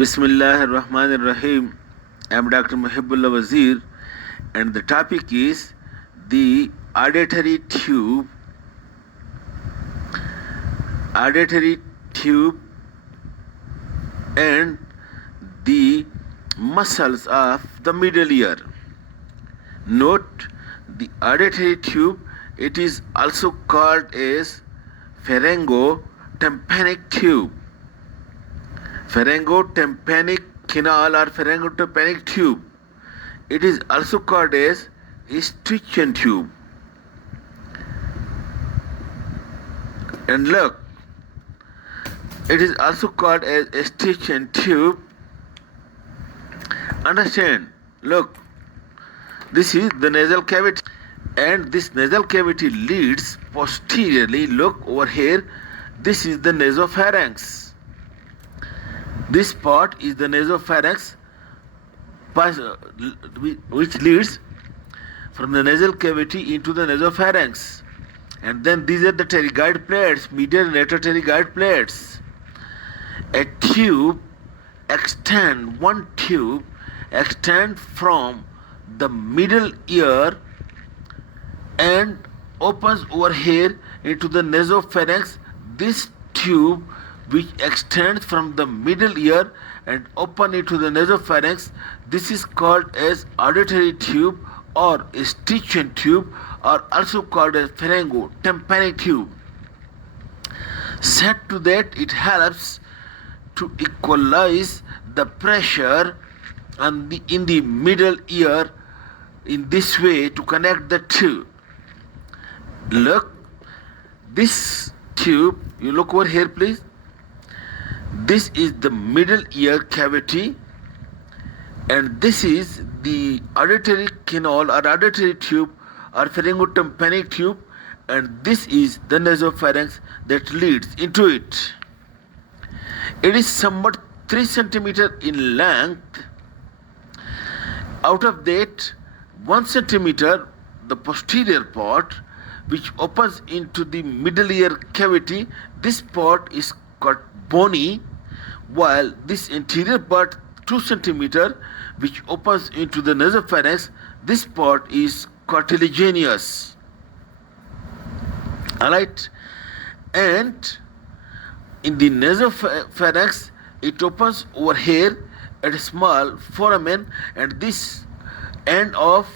Bismillah ar-Rahman ar-Rahim. I am Dr. Mohibullah Wazir, and the topic is the auditory tube and the muscles of the middle ear. Note the auditory tube, it is also called as pharyngotympanic tube, pharyngotympanic canal or pharyngotympanic tube. It is also called as Stygian tube. And look, it is also called as Stygian tube. Understand? Look, this is the nasal cavity, and this nasal cavity leads posteriorly. Look over here, this is the nasopharynx. This part is the nasopharynx, which leads from the nasal cavity into the nasopharynx. And then these are the pterygoid plates, medial and lateral pterygoid plates. One tube extends from the middle ear and opens over here into the nasopharynx. This tube, which extends from the middle ear and open into the nasopharynx, this is called as auditory tube or Stygian tube, or also called as pharyngotympanic tube. Said to that, it helps to equalize the pressure in the middle ear in this way to connect the two. Look, this tube, you look over here please. This is the middle ear cavity, and this is the auditory canal or auditory tube or pharyngotympanic tube, and this is the nasopharynx that leads into it. It is somewhat 3 cm in length. Out of that, 1 cm, the posterior part, which opens into the middle ear cavity, this part is called bony, while this interior part, 2 cm, which opens into the nasopharynx, this part is cartilaginous. Alright? And in the nasopharynx, it opens over here at a small foramen, and this end of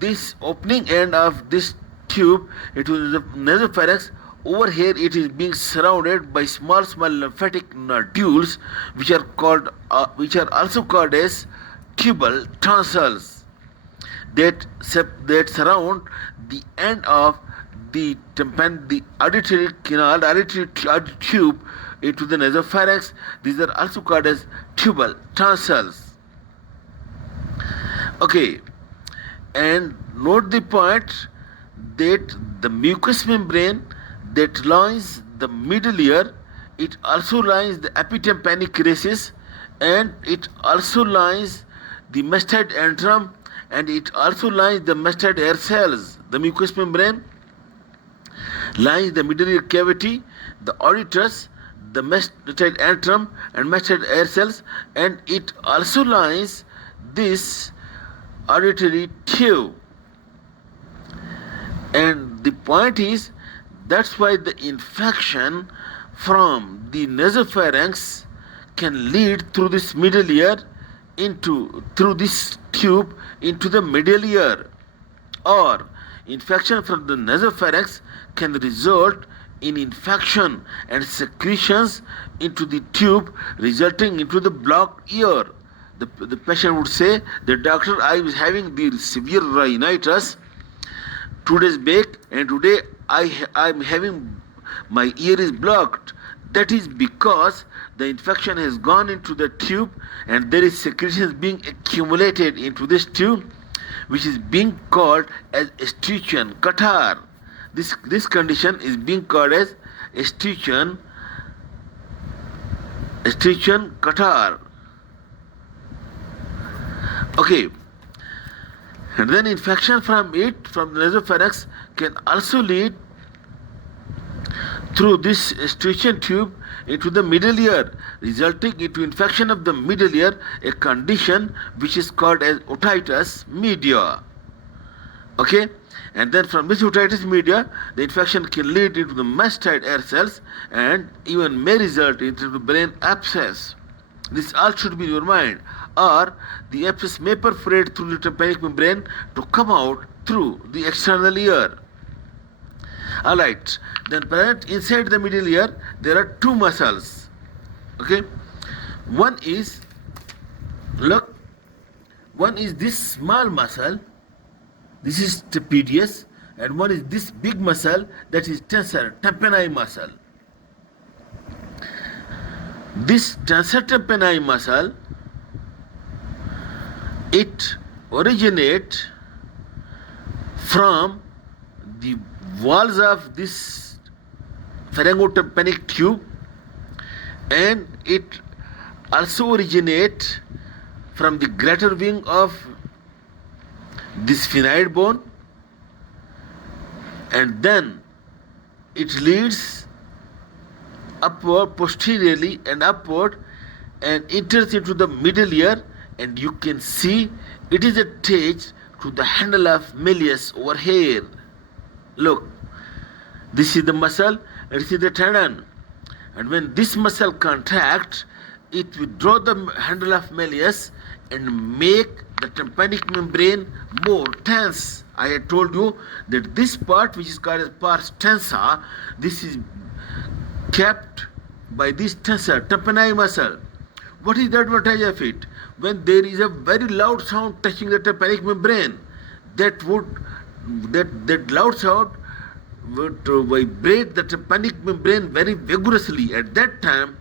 this opening end of this tube, it is the nasopharynx. Over here it is being surrounded by small lymphatic nodules, which are also called as tubal tonsils, that surround the end of the auditory canal, auditory tube into the nasopharynx. These are also called as tubal tonsils. Okay, and note the point that the mucous membrane that lines the middle ear, it also lines the epitympanic recess, and it also lines the mastoid antrum, and it also lines the mastoid air cells. The mucous membrane lines the middle ear cavity, the auditors, the mastoid antrum and mastoid air cells, and it also lines this auditory tube. And the point is, that's why the infection from the nasopharynx can lead through this middle ear through this tube into the middle ear, or infection from the nasopharynx can result in infection and secretions into the tube, resulting into the blocked ear. The patient would say, the doctor, I was having the severe rhinitis 2 days back, and today I'm having, my ear is blocked. That is because the infection has gone into the tube, and there is secretions being accumulated into this tube, which is being called as Stygian catarrh. This condition is being called as Stygian catarrh. Okay, and then infection from the nasopharynx can also lead through this Eustachian tube into the middle ear, resulting into infection of the middle ear, a condition which is called as otitis media. Okay, and then from this otitis media, the infection can lead into the mastoid air cells and even may result into the brain abscess. This all should be in your mind. Or the abscess may perforate through the tympanic membrane to come out through the external ear. Alright, then present inside the middle ear there are two muscles. Okay, one is, look, one is this small muscle, this is trapezius, and one is this big muscle, that is tensor tympani muscle. This tensor tympani muscle, it originates from the walls of this pharyngotympanic tube, and it also originates from the greater wing of this sphenoid bone, and then it leads upward, posteriorly and upward, and enters into the middle ear, and you can see it is attached to the handle of malleus over here. Look, this is the muscle and this is the tendon, and when this muscle contracts, it withdraw the handle of malleus and make the tympanic membrane more tense. I had told you that this part, which is called as pars tensa, this is kept by this tensor tympani muscle. What is the advantage of it? When there is a very loud sound touching the tympanic membrane, that loud sound would vibrate the tympanic membrane very vigorously. At that time,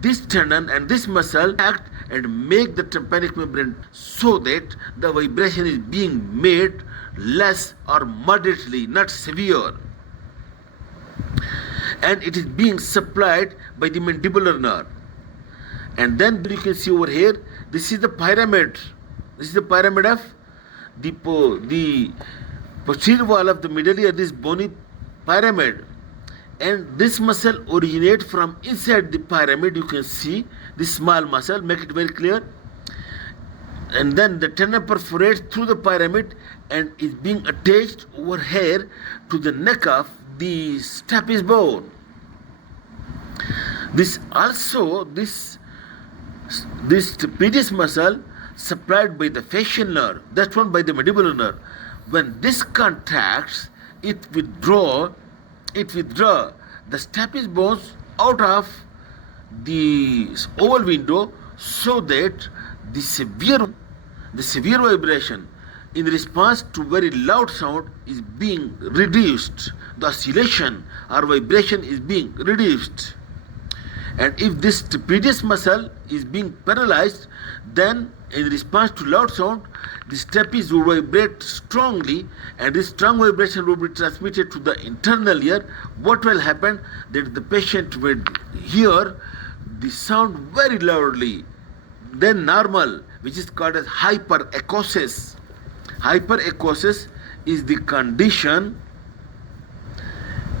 this tendon and this muscle act and make the tympanic membrane so that the vibration is being made less or moderately, not severe. And it is being supplied by the mandibular nerve. And then you can see over here, this is the pyramid. This is the pyramid of the posterior wall of the middle ear, this bony pyramid. And this muscle originates from inside the pyramid. You can see this small muscle, make it very clear. And then the tendon perforates through the pyramid and is being attached over here to the neck of the stapes bone. This trapezius muscle supplied by the facial nerve, that one by the mandibular nerve. When this contracts, it withdraw the stapes bones out of the oval window, so that the severe vibration in response to very loud sound is being reduced. The oscillation or vibration is being reduced. And if this trapezius muscle is being paralyzed, then in response to loud sound, the stapes will vibrate strongly, and this strong vibration will be transmitted to the internal ear. What will happen? That the patient will hear the sound very loudly than normal, which is called as hyperacusis. Hyperacusis is the condition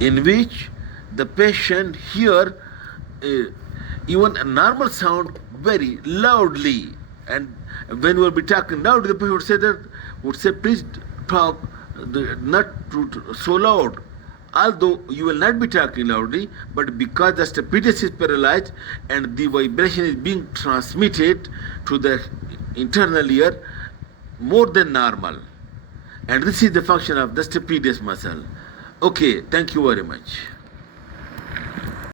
in which the patient hear even a normal sound very loudly. And when we will be talking loud, the patient would say, please talk not so loud. Although you will not be talking loudly, but because the trapezius is paralyzed and the vibration is being transmitted to the internal ear more than normal. And this is the function of the trapezius muscle. Okay, thank you very much.